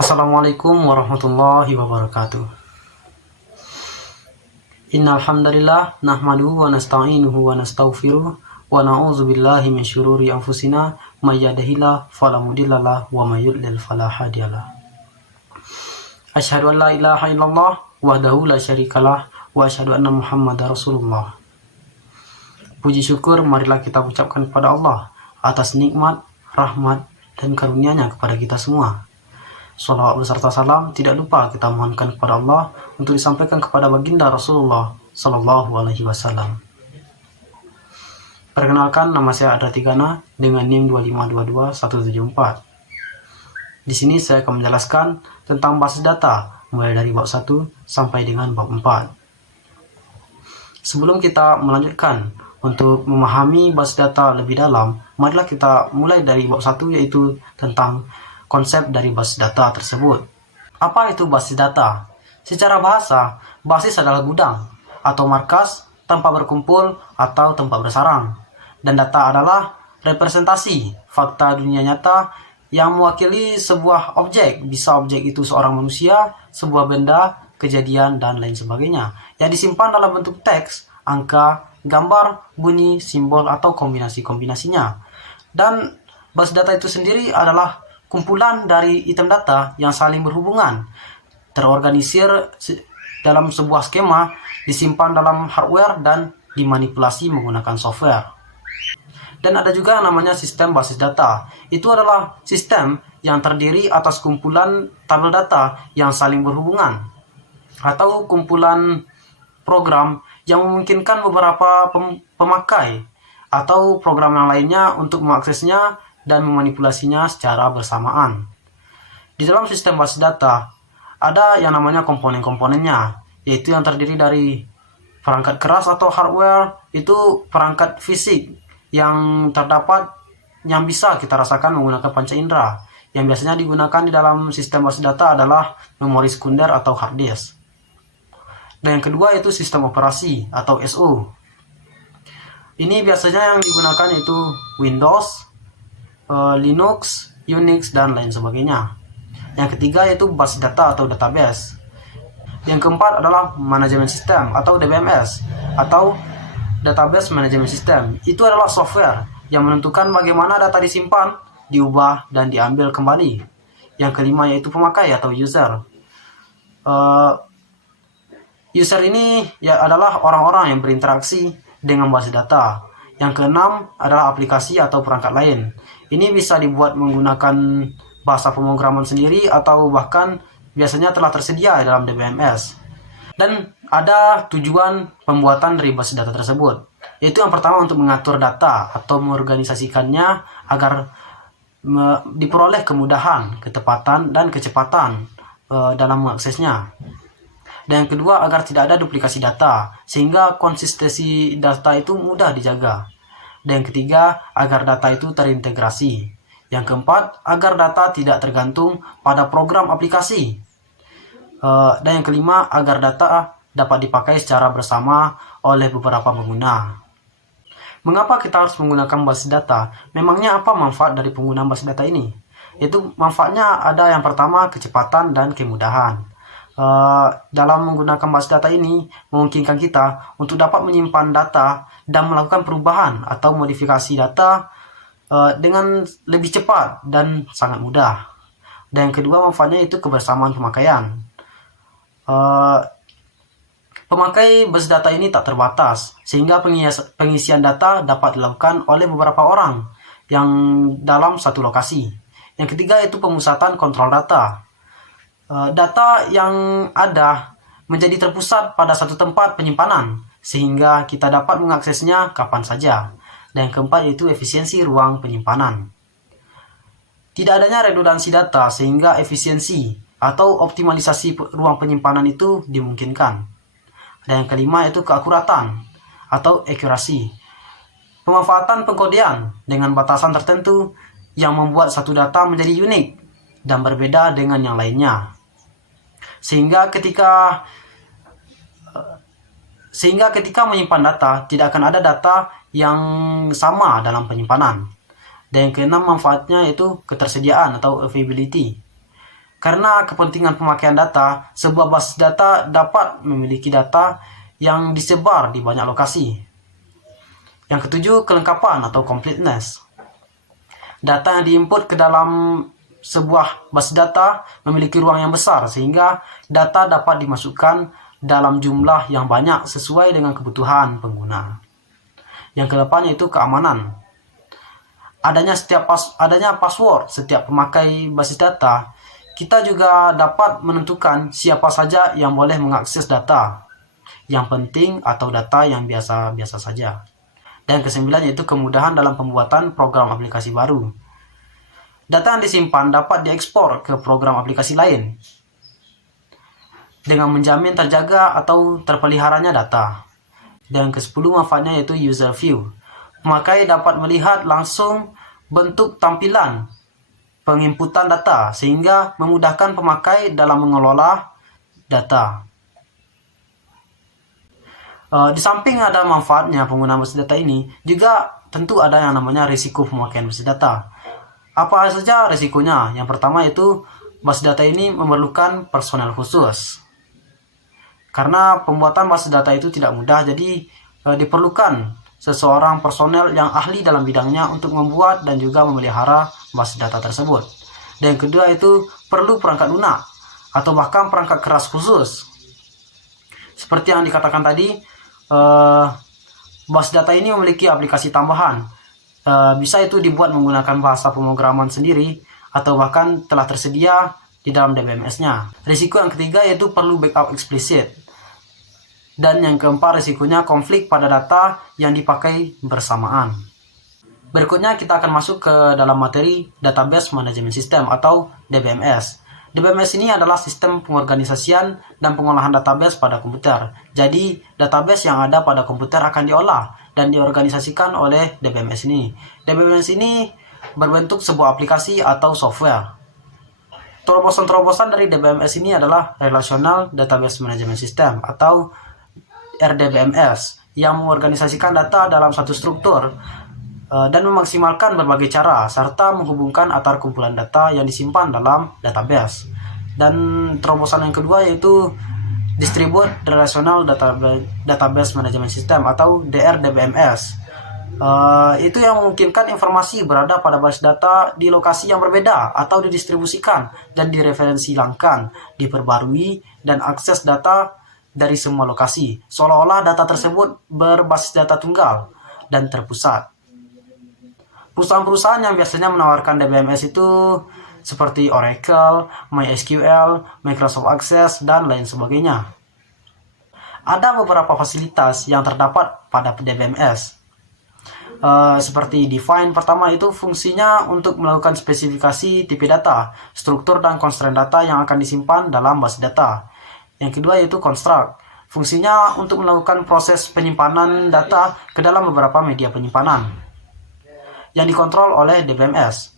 Assalamualaikum warahmatullahi wabarakatuh. Innal hamdalillah nahmaduhu wa nasta'inuhu wa nastaghfiruh wa na'udzu billahi min syururi anfusina may yahdihillahu fala mudhillalah wa may yudlil fala hadiyalah. Asyhadu an la ilaha illallah wahdahu la syarikalah wa asyhadu anna Muhammadar Rasulullah. Puji syukur marilah kita ucapkan kepada Allah atas nikmat, rahmat, dan karunia-Nya kepada kita semua. Shalawat beserta salam tidak lupa kita mohonkan kepada Allah untuk disampaikan kepada baginda Rasulullah Sallallahu Alaihi Wasallam. Perkenalkan, nama saya Adra Tigana dengan NIM 2521174. Di sini saya akan menjelaskan tentang basis data mulai dari bab 1 sampai dengan bab 4. Sebelum kita melanjutkan untuk memahami basis data lebih dalam, marilah kita mulai dari bab 1, yaitu tentang konsep dari basis data tersebut. Apa itu basis data? Secara bahasa, basis adalah gudang atau markas, tempat berkumpul atau tempat bersarang. Dan data adalah representasi fakta dunia nyata yang mewakili sebuah objek. Bisa objek itu seorang manusia, sebuah benda, kejadian, dan lain sebagainya, yang disimpan dalam bentuk teks, angka, gambar, bunyi, simbol, atau kombinasi-kombinasinya. Dan basis data itu sendiri adalah kumpulan dari item data yang saling berhubungan, terorganisir dalam sebuah skema, disimpan dalam hardware, dan dimanipulasi menggunakan software. Dan ada juga namanya sistem basis data. Itu adalah sistem yang terdiri atas kumpulan tabel data yang saling berhubungan, atau kumpulan program yang memungkinkan beberapa pemakai atau program yang lainnya untuk mengaksesnya dan memanipulasinya secara bersamaan. Di dalam sistem basis data ada yang namanya komponen-komponennya, yaitu yang terdiri dari perangkat keras atau hardware, itu perangkat fisik yang terdapat yang bisa kita rasakan menggunakan panca indera. Yang biasanya digunakan di dalam sistem basis data adalah memori sekunder atau hard disk. Dan yang kedua itu sistem operasi atau SO. Ini biasanya yang digunakan itu Windows, Linux, Unix, dan lain sebagainya. Yang ketiga yaitu basis data atau database. Yang keempat adalah manajemen sistem atau DBMS atau database management system. Itu adalah software yang menentukan bagaimana data disimpan, diubah, dan diambil kembali. Yang kelima yaitu pemakai atau user. User ini adalah orang-orang yang berinteraksi dengan basis data. Yang keenam adalah aplikasi atau perangkat lain. Ini bisa dibuat menggunakan bahasa pemrograman sendiri atau bahkan biasanya telah tersedia dalam DBMS. Dan ada tujuan pembuatan dari basis data tersebut. Yaitu yang pertama untuk mengatur data atau mengorganisasikannya agar diperoleh kemudahan, ketepatan, dan kecepatan dalam mengaksesnya. Dan yang kedua agar tidak ada duplikasi data sehingga konsistensi data itu mudah dijaga. Dan yang ketiga, agar data itu terintegrasi. Yang keempat, agar data tidak tergantung pada program aplikasi. Dan yang kelima, agar data dapat dipakai secara bersama oleh beberapa pengguna. Mengapa kita harus menggunakan basis data? Memangnya apa manfaat dari penggunaan basis data ini? Itu manfaatnya ada yang pertama, kecepatan dan kemudahan. Dalam menggunakan basis data ini memungkinkan kita untuk dapat menyimpan data dan melakukan perubahan atau modifikasi data dengan lebih cepat dan sangat mudah. Dan yang kedua manfaatnya itu kebersamaan pemakaian. Pemakai basis data ini tak terbatas sehingga pengisian data dapat dilakukan oleh beberapa orang yang dalam satu lokasi. Yang ketiga itu pemusatan kontrol data. Data yang ada menjadi terpusat pada satu tempat penyimpanan sehingga kita dapat mengaksesnya kapan saja. Dan yang keempat yaitu efisiensi ruang penyimpanan. Tidak adanya redundansi data sehingga efisiensi atau optimalisasi ruang penyimpanan itu dimungkinkan. Dan yang kelima yaitu keakuratan atau accuracy. Pemanfaatan pengkodean dengan batasan tertentu yang membuat satu data menjadi unik dan berbeda dengan yang lainnya. Sehingga ketika menyimpan data, tidak akan ada data yang sama dalam penyimpanan. Dan yang keenam manfaatnya yaitu ketersediaan atau availability. Karena kepentingan pemakaian data, sebuah basis data dapat memiliki data yang disebar di banyak lokasi. Yang ketujuh, kelengkapan atau completeness. Data yang diinput ke dalam sebuah basis data memiliki ruang yang besar sehingga data dapat dimasukkan dalam jumlah yang banyak sesuai dengan kebutuhan pengguna. Yang ke-8 yaitu keamanan. Adanya password setiap pemakai basis data, kita juga dapat menentukan siapa saja yang boleh mengakses data yang penting atau data yang biasa-biasa saja. Dan ke-9 yaitu kemudahan dalam pembuatan program aplikasi baru. Data yang disimpan dapat diekspor ke program aplikasi lain dengan menjamin terjaga atau terpeliharanya data. Dan ke-10 manfaatnya yaitu user view. Pemakai dapat melihat langsung bentuk tampilan penginputan data sehingga memudahkan pemakai dalam mengelola data. Di samping ada manfaatnya penggunaan basis data ini, juga tentu ada yang namanya risiko pemakaian basis data. Apa saja risikonya? Yang pertama itu basis data ini memerlukan personel khusus. Karena pembuatan basis data itu tidak mudah, jadi diperlukan seseorang personel yang ahli dalam bidangnya untuk membuat dan juga memelihara basis data tersebut. Dan yang kedua itu perlu perangkat lunak atau bahkan perangkat keras khusus. Seperti yang dikatakan tadi, basis data ini memiliki aplikasi tambahan. Bisa itu dibuat menggunakan bahasa pemrograman sendiri atau bahkan telah tersedia di dalam DBMS-nya. Risiko yang ketiga yaitu perlu backup eksplisit. Dan yang keempat risikonya konflik pada data yang dipakai bersamaan. Berikutnya kita akan masuk ke dalam materi Database Management System atau DBMS. DBMS ini adalah sistem pengorganisasian dan pengolahan database pada komputer. Jadi database yang ada pada komputer akan diolah dan diorganisasikan oleh DBMS ini. DBMS ini berbentuk sebuah aplikasi atau software. Terobosan-terobosan dari DBMS ini adalah Relational Database Management System atau RDBMS yang mengorganisasikan data dalam satu struktur dan memaksimalkan berbagai cara serta menghubungkan antar kumpulan data yang disimpan dalam database. Dan terobosan yang kedua yaitu Distributed Relational Database Management System atau DRDBMS. Itu yang memungkinkan informasi berada pada basis data di lokasi yang berbeda atau didistribusikan dan direferensikan, diperbarui dan akses data dari semua lokasi, seolah-olah data tersebut berbasis data tunggal dan terpusat. Perusahaan-perusahaan yang biasanya menawarkan DBMS itu seperti Oracle, MySQL, Microsoft Access, dan lain sebagainya. Ada beberapa fasilitas yang terdapat pada DBMS. Seperti define, pertama itu fungsinya untuk melakukan spesifikasi tipe data, struktur dan constraint data yang akan disimpan dalam basis data. Yang kedua yaitu construct. Fungsinya untuk melakukan proses penyimpanan data ke dalam beberapa media penyimpanan yang dikontrol oleh DBMS.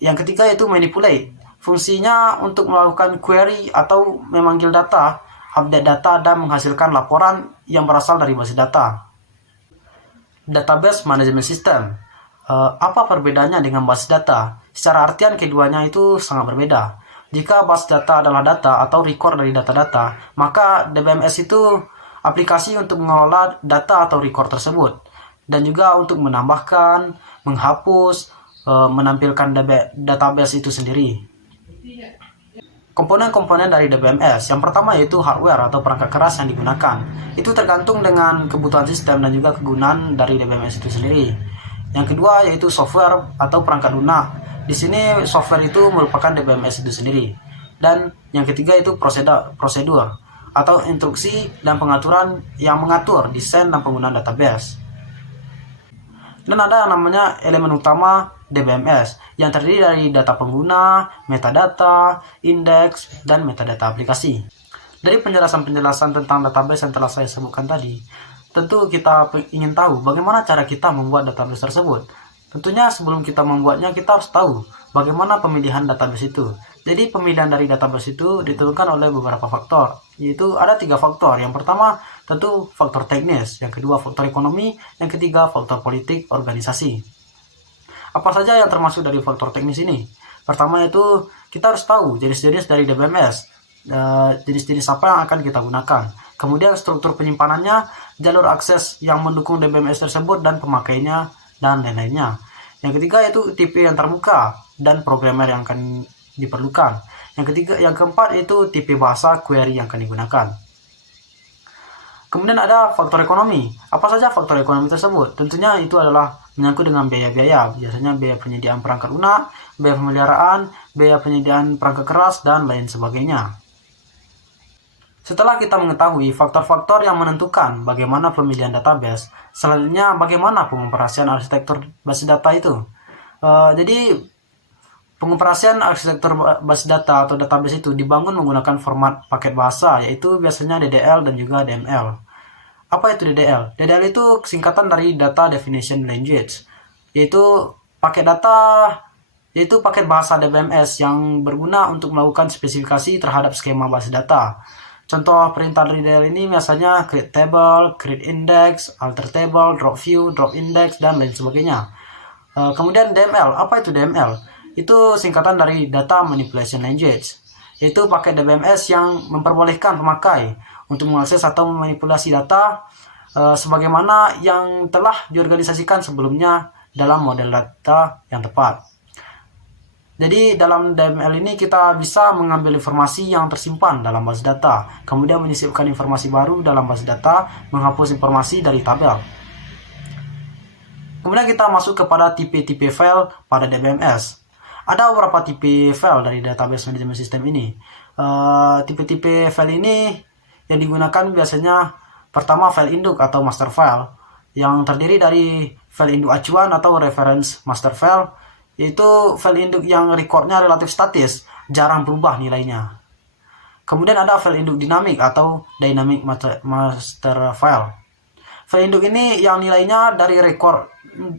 Yang ketiga yaitu manipulate. Fungsinya untuk melakukan query atau memanggil data, update data, dan menghasilkan laporan yang berasal dari basis data. Database Management System. Apa perbedaannya dengan basis data? Secara artian keduanya itu sangat berbeda. Jika basis data adalah data atau record dari data-data, maka DBMS itu aplikasi untuk mengelola data atau record tersebut. Dan juga untuk menambahkan, menghapus, menampilkan database itu sendiri. Komponen-komponen dari DBMS. Yang pertama yaitu hardware atau perangkat keras yang digunakan. Itu tergantung dengan kebutuhan sistem dan juga kegunaan dari DBMS itu sendiri. Yang kedua yaitu software atau perangkat lunak. Di sini software itu merupakan DBMS itu sendiri. Dan yang ketiga itu prosedur atau instruksi dan pengaturan yang mengatur desain dan penggunaan database. Dan ada yang namanya elemen utama DBMS yang terdiri dari data pengguna, metadata, indeks, dan metadata aplikasi. Dari penjelasan-penjelasan tentang database yang telah saya sebutkan tadi, tentu kita ingin tahu bagaimana cara kita membuat database tersebut. Tentunya sebelum kita membuatnya, kita harus tahu bagaimana pemilihan database itu. Jadi pemilihan dari database itu ditentukan oleh beberapa faktor. Yaitu ada 3 faktor. Yang pertama tentu faktor teknis, yang kedua faktor ekonomi, yang ketiga faktor politik organisasi. Apa saja yang termasuk dari faktor teknis ini? Pertama itu kita harus tahu jenis-jenis dari DBMS, jenis-jenis apa yang akan kita gunakan. Kemudian struktur penyimpanannya, jalur akses yang mendukung DBMS tersebut dan pemakainya, dan lain-lainnya. Yang ketiga itu tipe yang terbuka dan programmer yang akan diperlukan. Yang keempat itu tipe bahasa query yang akan digunakan. Kemudian ada faktor ekonomi. Apa saja faktor ekonomi tersebut? Tentunya itu adalah menyangkut dengan biaya-biaya. Biasanya biaya penyediaan perangkat lunak, biaya pemeliharaan, biaya penyediaan perangkat keras, dan lain sebagainya. Setelah kita mengetahui faktor-faktor yang menentukan bagaimana pemilihan database, selanjutnya bagaimana pengoperasian arsitektur basis data itu. Jadi pengoperasian arsitektur basis data atau database itu dibangun menggunakan format paket bahasa, yaitu biasanya DDL dan juga DML. Apa itu DDL? DDL itu singkatan dari Data Definition Language, yaitu paket bahasa DBMS yang berguna untuk melakukan spesifikasi terhadap skema basis data. Contoh perintah dari DDL ini biasanya create table, create index, alter table, drop view, drop index, dan lain sebagainya. Kemudian DML, apa itu DML? Itu singkatan dari Data Manipulation Language, yaitu paket DBMS yang memperbolehkan pemakai untuk mengakses atau memanipulasi data sebagaimana yang telah diorganisasikan sebelumnya dalam model data yang tepat. Jadi dalam DML ini kita bisa mengambil informasi yang tersimpan dalam basis data, kemudian menyisipkan informasi baru dalam basis data, menghapus informasi dari tabel. Kemudian kita masuk kepada tipe-tipe file pada DBMS. Ada beberapa tipe file dari database management system ini. Tipe-tipe file ini yang digunakan biasanya pertama file induk atau master file yang terdiri dari file induk acuan atau reference master file, yaitu file induk yang recordnya relatif statis, jarang berubah nilainya. Kemudian ada file induk dinamik atau dynamic master file. File induk ini yang nilainya dari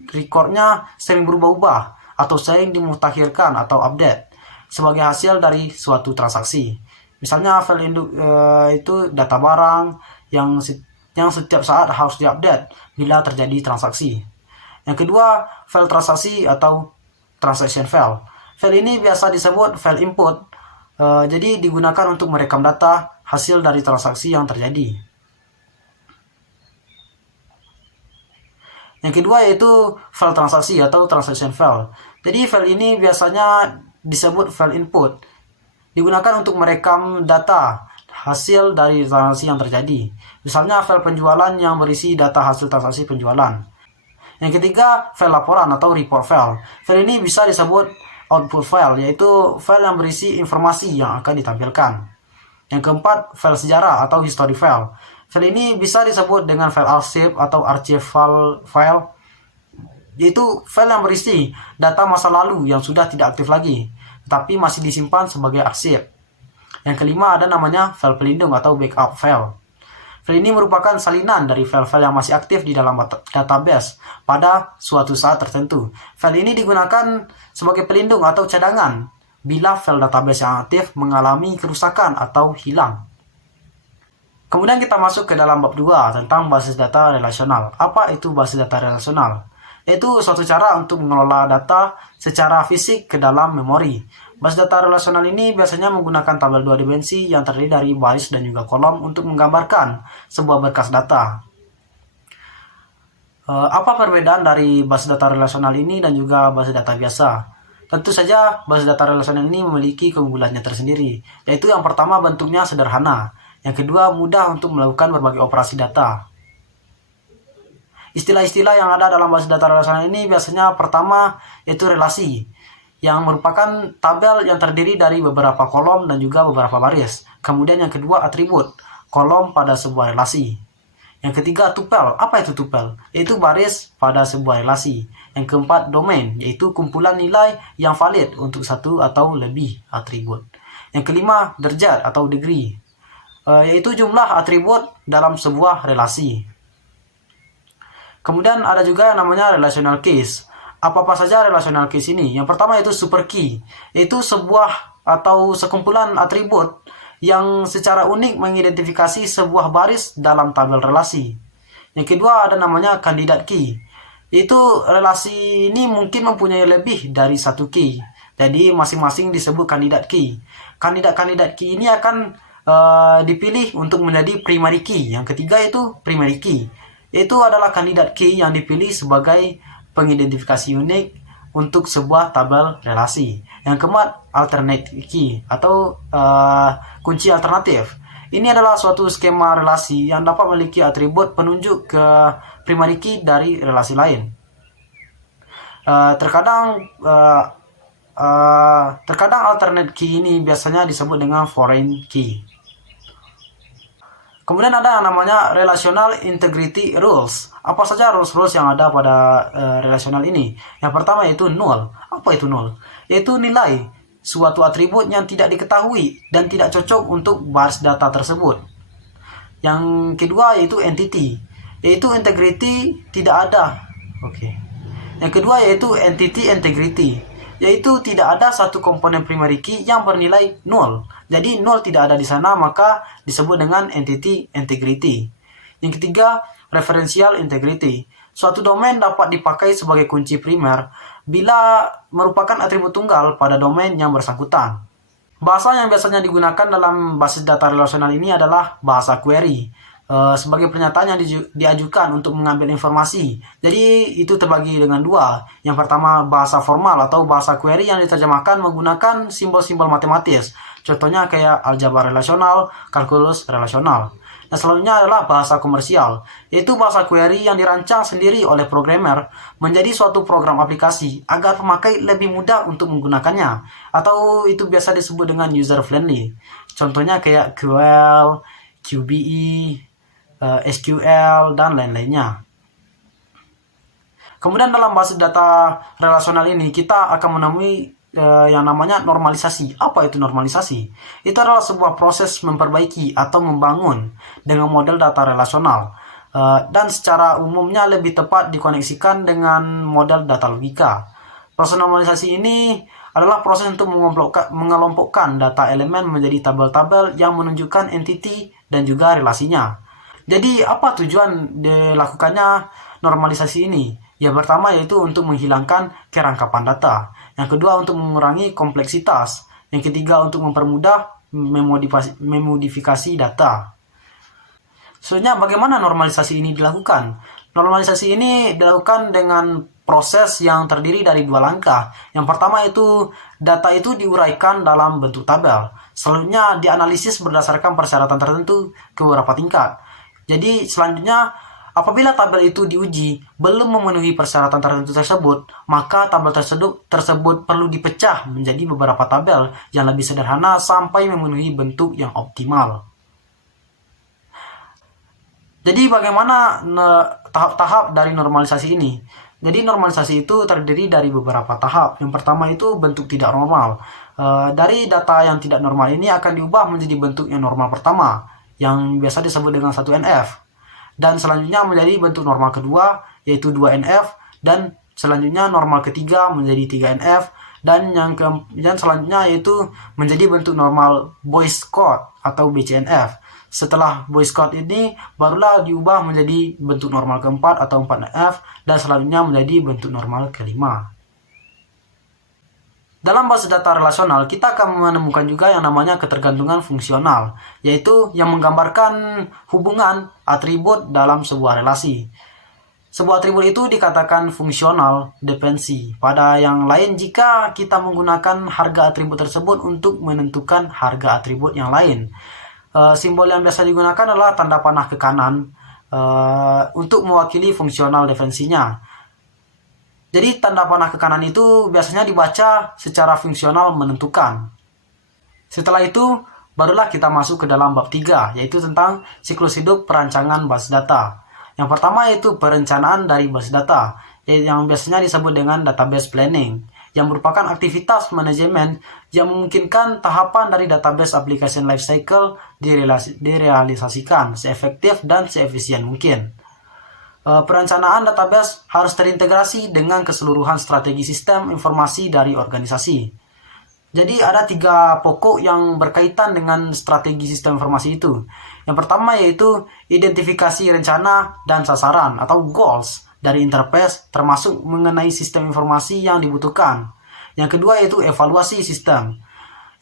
recordnya sering berubah-ubah atau sering dimutakhirkan atau update sebagai hasil dari suatu transaksi. Misalnya file induk itu data barang yang setiap saat harus diupdate bila terjadi transaksi. Yang kedua, file transaksi atau transaction file. File ini biasa disebut file input. Jadi digunakan untuk merekam data hasil dari transaksi yang terjadi. Yang kedua yaitu file transaksi atau transaction file. Jadi file ini biasanya disebut file input. Digunakan untuk merekam data hasil dari transaksi yang terjadi. Misalnya file penjualan yang berisi data hasil transaksi penjualan. Yang ketiga, file laporan atau report file. File ini bisa disebut output file, yaitu file yang berisi informasi yang akan ditampilkan. Yang keempat, file sejarah atau history file. File ini bisa disebut dengan file arsip atau archival file, yaitu file yang berisi data masa lalu yang sudah tidak aktif lagi, tapi masih disimpan sebagai arsip. Yang kelima ada namanya file pelindung atau backup file. File ini merupakan salinan dari file-file yang masih aktif di dalam database pada suatu saat tertentu. File ini digunakan sebagai pelindung atau cadangan bila file database yang aktif mengalami kerusakan atau hilang. Kemudian kita masuk ke dalam bab 2 tentang basis data relasional. Apa itu basis data relasional? Yaitu suatu cara untuk mengelola data secara fisik ke dalam memori. Basis data relasional ini biasanya menggunakan tabel 2 dimensi yang terdiri dari baris dan juga kolom untuk menggambarkan sebuah berkas data. Apa perbedaan dari basis data relasional ini dan juga basis data biasa? Tentu saja basis data relasional ini memiliki keunggulannya tersendiri, yaitu yang pertama bentuknya sederhana, yang kedua mudah untuk melakukan berbagai operasi data. Istilah-istilah yang ada dalam basis data relasional ini biasanya pertama yaitu relasi, yang merupakan tabel yang terdiri dari beberapa kolom dan juga beberapa baris. Kemudian yang kedua atribut, kolom pada sebuah relasi. Yang ketiga tupel. Apa itu tupel? Yaitu baris pada sebuah relasi. Yang keempat domain, yaitu kumpulan nilai yang valid untuk satu atau lebih atribut. Yang kelima derajat atau degree, yaitu jumlah atribut dalam sebuah relasi. Kemudian ada juga yang namanya relational case. Apa-apa saja relational case ini? Yang pertama yaitu super key, yaitu sebuah atau sekumpulan atribut yang secara unik mengidentifikasi sebuah baris dalam tabel relasi. Yang kedua ada namanya candidate key, yaitu relasi ini mungkin mempunyai lebih dari satu key. Jadi masing-masing disebut kandidat key. Kandidat-kandidat key ini akan dipilih untuk menjadi primary key. Yang ketiga itu primary key. Itu adalah kandidat key yang dipilih sebagai pengidentifikasi unik untuk sebuah tabel relasi. Yang keempat, alternate key atau kunci alternatif. Ini adalah suatu skema relasi yang dapat memiliki atribut penunjuk ke primary key dari relasi lain. Terkadang alternate key ini biasanya disebut dengan foreign key. Kemudian ada yang namanya relational integrity rules. Apa saja rules yang ada pada relational ini? Yang pertama yaitu null. Apa itu null? Yaitu nilai suatu atribut yang tidak diketahui dan tidak cocok untuk basis data tersebut. Yang kedua yaitu entity, yaitu integrity tidak ada. Yang kedua yaitu entity integrity, yaitu tidak ada satu komponen primary key yang bernilai null. Jadi null tidak ada di sana, maka disebut dengan entity integrity. Yang ketiga, referential integrity. Suatu domain dapat dipakai sebagai kunci primer bila merupakan atribut tunggal pada domain yang bersangkutan. Bahasa yang biasanya digunakan dalam basis data relasional ini adalah bahasa query. Sebagai pernyataan yang diajukan untuk mengambil informasi. Jadi itu terbagi dengan dua. Yang pertama bahasa formal atau bahasa query yang diterjemahkan menggunakan simbol-simbol matematis. Contohnya kayak aljabar relasional, kalkulus relasional. Dan selanjutnya adalah bahasa komersial, yaitu bahasa query yang dirancang sendiri oleh programmer menjadi suatu program aplikasi agar pemakai lebih mudah untuk menggunakannya. Atau itu biasa disebut dengan user friendly. Contohnya kayak QL, QBE, SQL, dan lain-lainnya. Kemudian dalam basis data relasional ini kita akan menemui yang namanya normalisasi. Apa itu normalisasi? Itu adalah sebuah proses memperbaiki atau membangun dengan model data relasional dan secara umumnya lebih tepat dikoneksikan dengan model data logika. Proses normalisasi ini adalah proses untuk mengelompokkan data elemen menjadi tabel-tabel yang menunjukkan entity dan juga relasinya. Jadi apa tujuan dilakukannya normalisasi ini? Yang pertama yaitu untuk menghilangkan kerangkapan data. Yang kedua untuk mengurangi kompleksitas. Yang ketiga untuk mempermudah memodifikasi data. Sebenarnya bagaimana normalisasi ini dilakukan? Normalisasi ini dilakukan dengan proses yang terdiri dari dua langkah. Yang pertama itu data itu diuraikan dalam bentuk tabel. Selanjutnya dianalisis berdasarkan persyaratan tertentu ke beberapa tingkat. Jadi selanjutnya apabila tabel itu diuji belum memenuhi persyaratan tertentu tersebut, maka tabel tersebut perlu dipecah menjadi beberapa tabel yang lebih sederhana sampai memenuhi bentuk yang optimal. Jadi bagaimana tahap-tahap dari normalisasi ini? Jadi normalisasi itu terdiri dari beberapa tahap. Yang pertama itu bentuk tidak normal. Dari data yang tidak normal ini akan diubah menjadi bentuk yang normal pertama, yang biasa disebut dengan 1NF. Dan selanjutnya menjadi bentuk normal kedua, yaitu 2NF. Dan selanjutnya normal ketiga menjadi 3NF. Dan yang selanjutnya yaitu menjadi bentuk normal Boyce Code atau BCNF. Setelah Boyce Code ini barulah diubah menjadi bentuk normal keempat atau 4NF. Dan selanjutnya menjadi bentuk normal kelima. Dalam basis data relasional, kita akan menemukan juga yang namanya ketergantungan fungsional, yaitu yang menggambarkan hubungan atribut dalam sebuah relasi. Sebuah atribut itu dikatakan fungsional dependensi pada yang lain jika kita menggunakan harga atribut tersebut untuk menentukan harga atribut yang lain. Simbol yang biasa digunakan adalah tanda panah ke kanan untuk mewakili fungsional dependensinya. Jadi tanda panah ke kanan itu biasanya dibaca secara fungsional menentukan. Setelah itu barulah kita masuk ke dalam bab 3, yaitu tentang siklus hidup perancangan basis data. Yang pertama yaitu perencanaan dari basis data, yang biasanya disebut dengan database planning, yang merupakan aktivitas manajemen yang memungkinkan tahapan dari database application lifecycle direalisasikan seefektif dan seefisien mungkin. Perencanaan database harus terintegrasi dengan keseluruhan strategi sistem informasi dari organisasi. Jadi ada 3 pokok yang berkaitan dengan strategi sistem informasi itu. Yang pertama yaitu identifikasi rencana dan sasaran atau goals dari interface termasuk mengenai sistem informasi yang dibutuhkan. Yang kedua yaitu evaluasi sistem.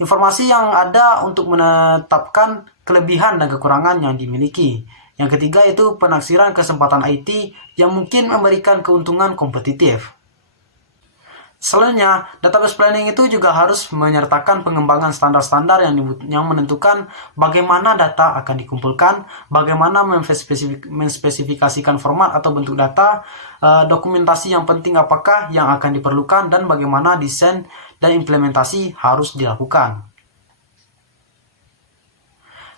Informasi yang ada untuk menetapkan kelebihan dan kekurangan yang dimiliki. Yang ketiga yaitu penaksiran kesempatan IT yang mungkin memberikan keuntungan kompetitif. Selanjutnya, database planning itu juga harus menyertakan pengembangan standar-standar yang menentukan bagaimana data akan dikumpulkan, bagaimana menspesifikasikan format atau bentuk data, dokumentasi yang penting apakah yang akan diperlukan, dan bagaimana desain dan implementasi harus dilakukan.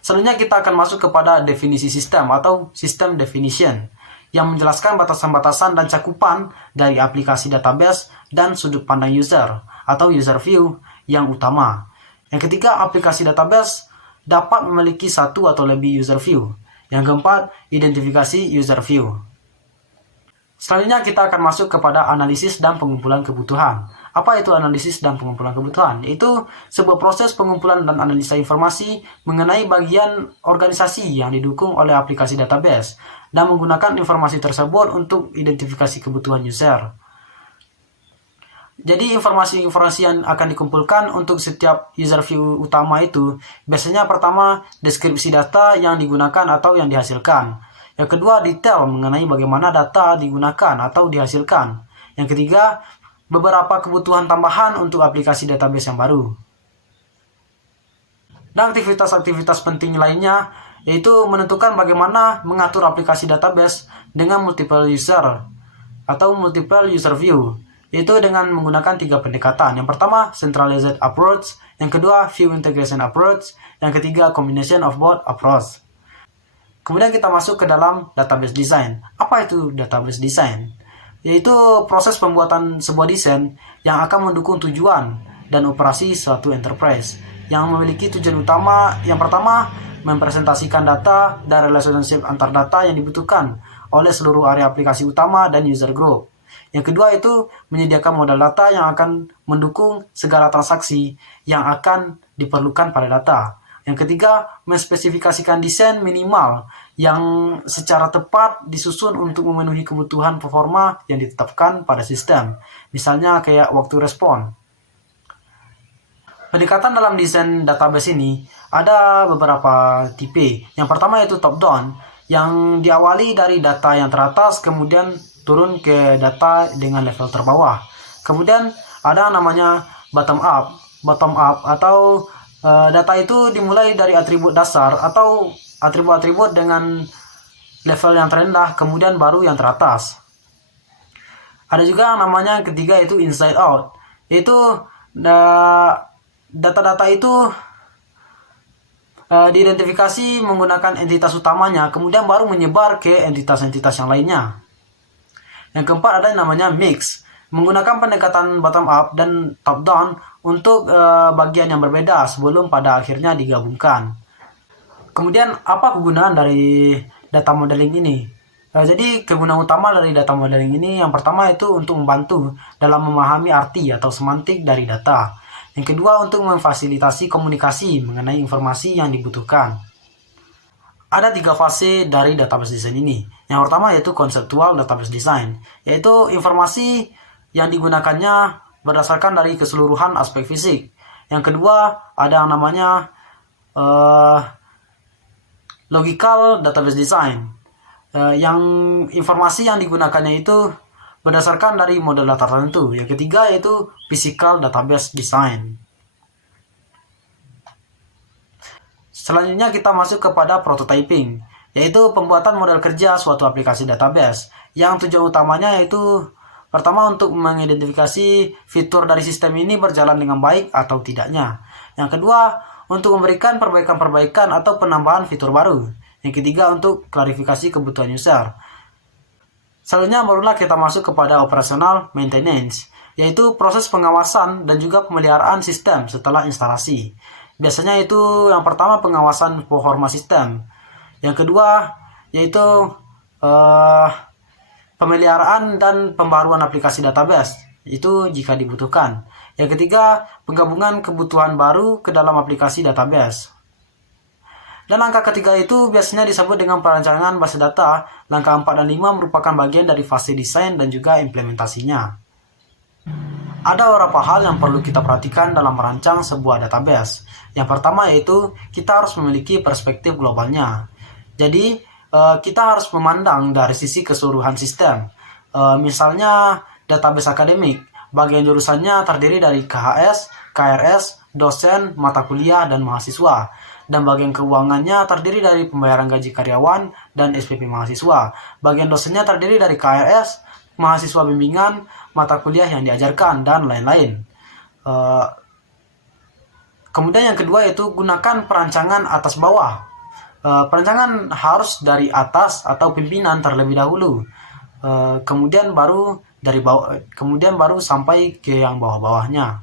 Selanjutnya kita akan masuk kepada definisi sistem atau system definition yang menjelaskan batasan-batasan dan cakupan dari aplikasi database dan sudut pandang user atau user view yang utama. Yang ketiga, aplikasi database dapat memiliki satu atau lebih user view. Yang keempat, identifikasi user view. Selanjutnya kita akan masuk kepada analisis dan pengumpulan kebutuhan. Apa itu analisis dan pengumpulan kebutuhan? Yaitu sebuah proses pengumpulan dan analisa informasi mengenai bagian organisasi yang didukung oleh aplikasi database dan menggunakan informasi tersebut untuk identifikasi kebutuhan user. Jadi informasi-informasi yang akan dikumpulkan untuk setiap user view utama itu biasanya pertama deskripsi data yang digunakan atau yang dihasilkan. Yang kedua, detail mengenai bagaimana data digunakan atau dihasilkan. Yang ketiga, beberapa kebutuhan tambahan untuk aplikasi database yang baru. Dan aktivitas-aktivitas penting lainnya yaitu menentukan bagaimana mengatur aplikasi database dengan multiple user atau multiple user view, yaitu dengan menggunakan 3 pendekatan. Yang pertama, centralized approach. Yang kedua, view integration approach. Yang ketiga, combination of both approach. Kemudian kita masuk ke dalam database design. Apa itu database design? Yaitu proses pembuatan sebuah desain yang akan mendukung tujuan dan operasi suatu enterprise yang memiliki tujuan utama. Yang pertama, mempresentasikan data dan relationship antar data yang dibutuhkan oleh seluruh area aplikasi utama dan user group. Yang kedua itu menyediakan modal data yang akan mendukung segala transaksi yang akan diperlukan pada data. Yang ketiga, menspesifikasikan desain minimal yang secara tepat disusun untuk memenuhi kebutuhan performa yang ditetapkan pada sistem. Misalnya kayak waktu respon. Pendekatan dalam desain database ini ada beberapa tipe. Yang pertama yaitu top down, yang diawali dari data yang teratas kemudian turun ke data dengan level terbawah. Kemudian ada namanya bottom up. Bottom up atau data itu dimulai dari atribut dasar atau atribut-atribut dengan level yang terendah kemudian baru yang teratas. Ada juga namanya yang ketiga yaitu inside out, yaitu data-data itu diidentifikasi menggunakan entitas utamanya kemudian baru menyebar ke entitas-entitas yang lainnya. Yang keempat ada yang namanya mix, menggunakan pendekatan bottom up dan top down untuk bagian yang berbeda sebelum pada akhirnya digabungkan. Kemudian apa kegunaan dari data modeling ini? Jadi kegunaan utama dari data modeling ini yang pertama itu untuk membantu dalam memahami arti atau semantik dari data. Yang kedua untuk memfasilitasi komunikasi mengenai informasi yang dibutuhkan. Ada 3 fase dari database design ini. Yang pertama yaitu konseptual database design, yaitu informasi yang digunakannya berdasarkan dari keseluruhan aspek fisik. Yang kedua ada yang namanya logical database design, yang informasi yang digunakannya itu berdasarkan dari model data tertentu. Yang ketiga yaitu physical database design. Selanjutnya kita masuk kepada prototyping, yaitu pembuatan model kerja suatu aplikasi database yang tujuan utamanya yaitu pertama untuk mengidentifikasi fitur dari sistem ini berjalan dengan baik atau tidaknya. Yang kedua untuk memberikan perbaikan-perbaikan atau penambahan fitur baru. Yang ketiga untuk klarifikasi kebutuhan user. Selanjutnya barulah kita masuk kepada operational maintenance, yaitu proses pengawasan dan juga pemeliharaan sistem setelah instalasi. Biasanya itu yang pertama pengawasan performa sistem. Yang kedua yaitu pemeliharaan dan pembaruan aplikasi database, itu jika dibutuhkan. Yang ketiga, penggabungan kebutuhan baru ke dalam aplikasi database. Dan langkah ketiga itu biasanya disebut dengan perancangan base data. Langkah 4 dan 5 merupakan bagian dari fase desain dan juga implementasinya. Ada beberapa hal yang perlu kita perhatikan dalam merancang sebuah database. Yang pertama yaitu kita harus memiliki perspektif globalnya. Jadi kita harus memandang dari sisi keseluruhan sistem. Misalnya database akademik, bagian jurusannya terdiri dari KHS, KRS, dosen, mata kuliah, dan mahasiswa. Dan bagian keuangannya terdiri dari pembayaran gaji karyawan dan SPP mahasiswa. Bagian dosennya terdiri dari KRS, mahasiswa bimbingan, mata kuliah yang diajarkan, dan lain-lain. Kemudian yang kedua yaitu gunakan perancangan atas bawah. Perancangan harus dari atas atau pimpinan terlebih dahulu. Kemudian baru sampai ke yang bawah-bawahnya.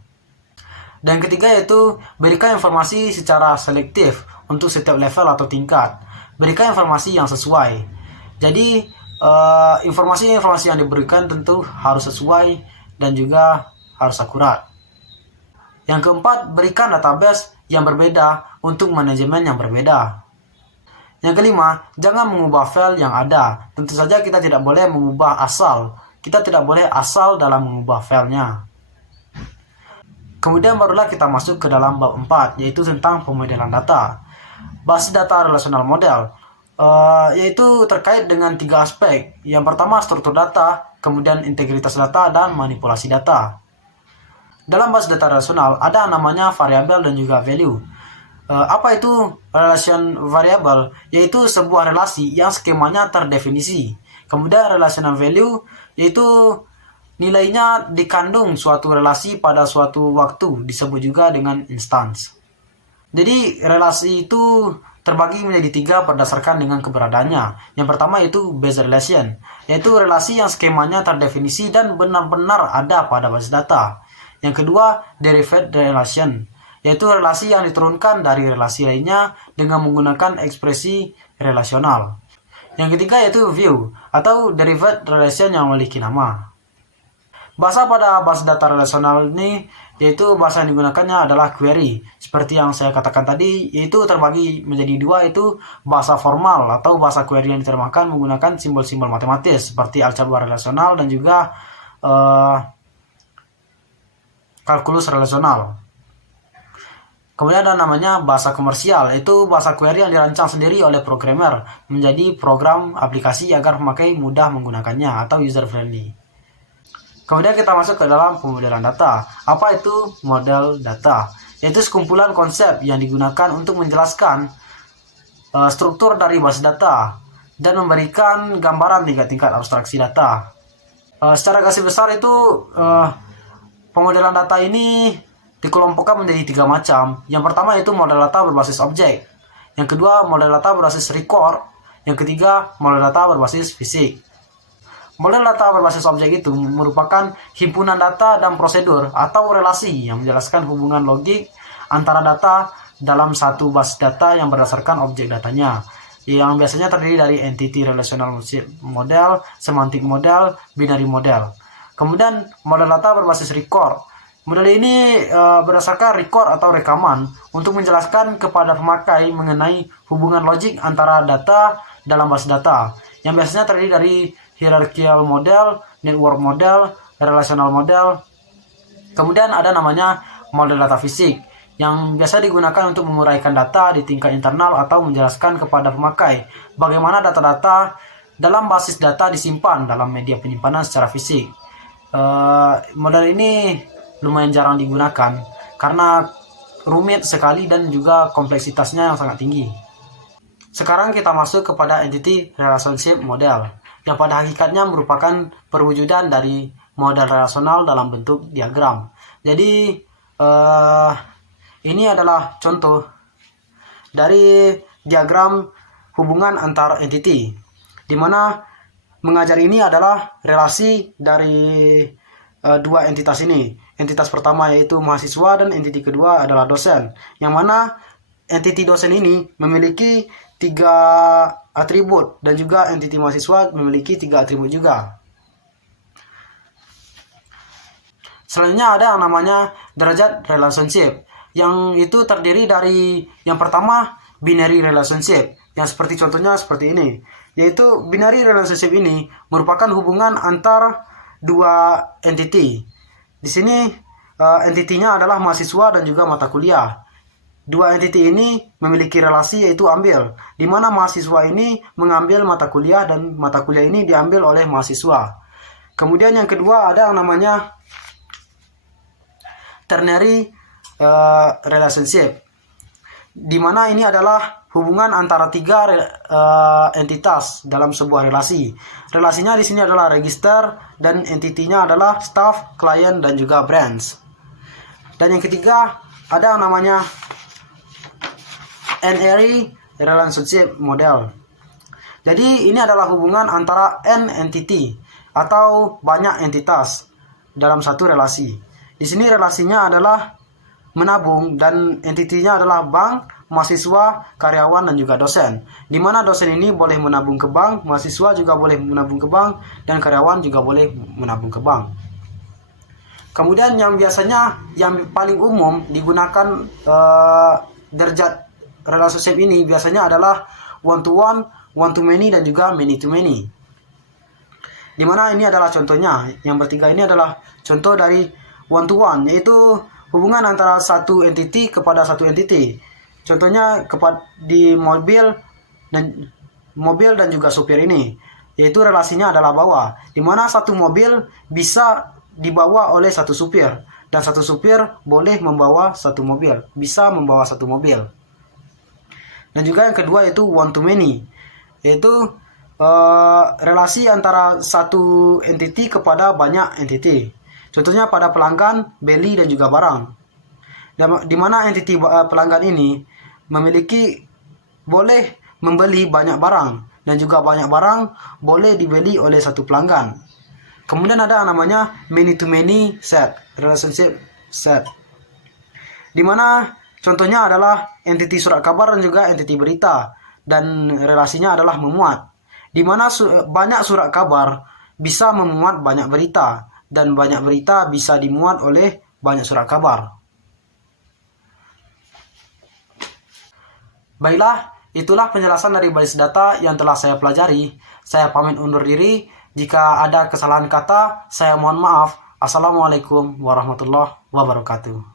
Dan ketiga yaitu berikan informasi secara selektif untuk setiap level atau tingkat. Berikan informasi yang sesuai. Jadi informasi-informasi yang diberikan tentu harus sesuai dan juga harus akurat. Yang keempat, berikan database yang berbeda untuk manajemen yang berbeda. Yang kelima, jangan mengubah file yang ada. Tentu saja kita tidak boleh mengubah asal. Kita tidak boleh asal dalam mengubah filenya. Kemudian barulah kita masuk ke dalam bab 4, yaitu tentang pemodelan data. Basis data relational model, yaitu terkait dengan 3 aspek. Yang pertama struktur data, kemudian integritas data, dan manipulasi data. Dalam basis data relasional ada namanya variabel dan juga value. Apa itu relation variable? Yaitu sebuah relasi yang skemanya terdefinisi. Kemudian relational value yaitu nilainya dikandung suatu relasi pada suatu waktu, disebut juga dengan instance. Jadi relasi itu terbagi menjadi 3 berdasarkan dengan keberadaannya. Yang pertama itu base relation, yaitu relasi yang skemanya terdefinisi dan benar-benar ada pada basis data. Yang kedua derived relation, yaitu relasi yang diturunkan dari relasi lainnya dengan menggunakan ekspresi relasional. Yang ketiga yaitu view atau derived relation yang memiliki nama. Bahasa pada basis data relasional ini yaitu bahasa yang digunakannya adalah query. Seperti yang saya katakan tadi, yaitu terbagi menjadi 2, yaitu bahasa formal atau bahasa query yang diterjemahkan menggunakan simbol-simbol matematis seperti aljabar relasional dan juga kalkulus relasional. Kemudian ada namanya bahasa komersial, yaitu bahasa query yang dirancang sendiri oleh programmer menjadi program aplikasi agar pemakai mudah menggunakannya atau user friendly. Kemudian kita masuk ke dalam pemodelan data. Apa itu model data? Yaitu sekumpulan konsep yang digunakan untuk menjelaskan struktur dari basis data dan memberikan gambaran tingkat abstraksi data. Secara garis besar itu pemodelan data ini dikelompokkan menjadi 3 macam. Yang pertama yaitu model data berbasis objek. Yang kedua model data berbasis record. Yang ketiga model data berbasis fisik. Model data berbasis objek itu merupakan himpunan data dan prosedur atau relasi yang menjelaskan hubungan logik antara data dalam satu basis data yang berdasarkan objek datanya, yang biasanya terdiri dari entity relational model, semantic model, binary model. Kemudian model data berbasis record. Model ini berdasarkan record atau rekaman untuk menjelaskan kepada pemakai mengenai hubungan logik antara data dalam basis data, yang biasanya terdiri dari hierarchical model, network model, relational model. Kemudian ada namanya model data fisik yang biasa digunakan untuk menguraikan data di tingkat internal atau menjelaskan kepada pemakai bagaimana data-data dalam basis data disimpan dalam media penyimpanan secara fisik. Model ini lumayan jarang digunakan karena rumit sekali dan juga kompleksitasnya yang sangat tinggi. Sekarang kita masuk kepada entity relationship model, yang pada hakikatnya merupakan perwujudan dari model relasional dalam bentuk diagram. Jadi ini adalah contoh dari diagram hubungan antar entity, di mana mengajar ini adalah relasi dari 2 entitas ini. Entitas pertama yaitu mahasiswa dan entiti kedua adalah dosen, yang mana entiti dosen ini memiliki 3 atribut dan juga entiti mahasiswa memiliki 3 atribut juga. Selanjutnya ada yang namanya derajat relationship, yang itu terdiri dari yang pertama binary relationship, yang seperti contohnya seperti ini, yaitu binary relationship ini merupakan hubungan antar 2 entity. Di sini entitinya adalah mahasiswa dan juga mata kuliah. Dua entiti ini memiliki relasi yaitu ambil, di mana mahasiswa ini mengambil mata kuliah dan mata kuliah ini diambil oleh mahasiswa. Kemudian yang kedua ada yang namanya ternary relationship, di mana ini adalah hubungan antara tiga entitas dalam sebuah relasi. Relasinya di sini adalah register dan entitinya adalah staff, client, dan juga branch. Dan yang ketiga ada yang namanya n-ary relationship model. Jadi ini adalah hubungan antara n entity atau banyak entitas dalam satu relasi. Di sini relasinya adalah menabung dan entitinya adalah bank, mahasiswa, karyawan, dan juga dosen. Di mana dosen ini boleh menabung ke bank, mahasiswa juga boleh menabung ke bank, dan karyawan juga boleh menabung ke bank. Kemudian yang biasanya yang paling umum digunakan derajat relationship ini biasanya adalah one to one to many, dan juga many to many. Dimana ini adalah contohnya. Yang bertiga ini adalah contoh dari one to one, yaitu hubungan antara satu entiti kepada satu entiti. Contohnya di mobil dan juga supir ini, yaitu relasinya adalah bawa, dimana satu mobil bisa dibawa oleh satu supir, dan satu supir boleh membawa satu mobil, bisa membawa satu mobil. Dan juga yang kedua yaitu one to many, yaitu relasi antara satu entiti kepada banyak entiti. Contohnya pada pelanggan, beli, dan juga barang. Di mana entiti pelanggan ini boleh membeli banyak barang, dan juga banyak barang boleh dibeli oleh satu pelanggan. Kemudian ada yang namanya many to many set, relationship set, di mana contohnya adalah entiti surat kabar dan juga entiti berita, dan relasinya adalah memuat, di mana banyak surat kabar bisa memuat banyak berita, dan banyak berita bisa dimuat oleh banyak surat kabar. Baiklah, itulah penjelasan dari basis data yang telah saya pelajari. Saya pamit undur diri. Jika ada kesalahan kata, saya mohon maaf. Assalamualaikum warahmatullahi wabarakatuh.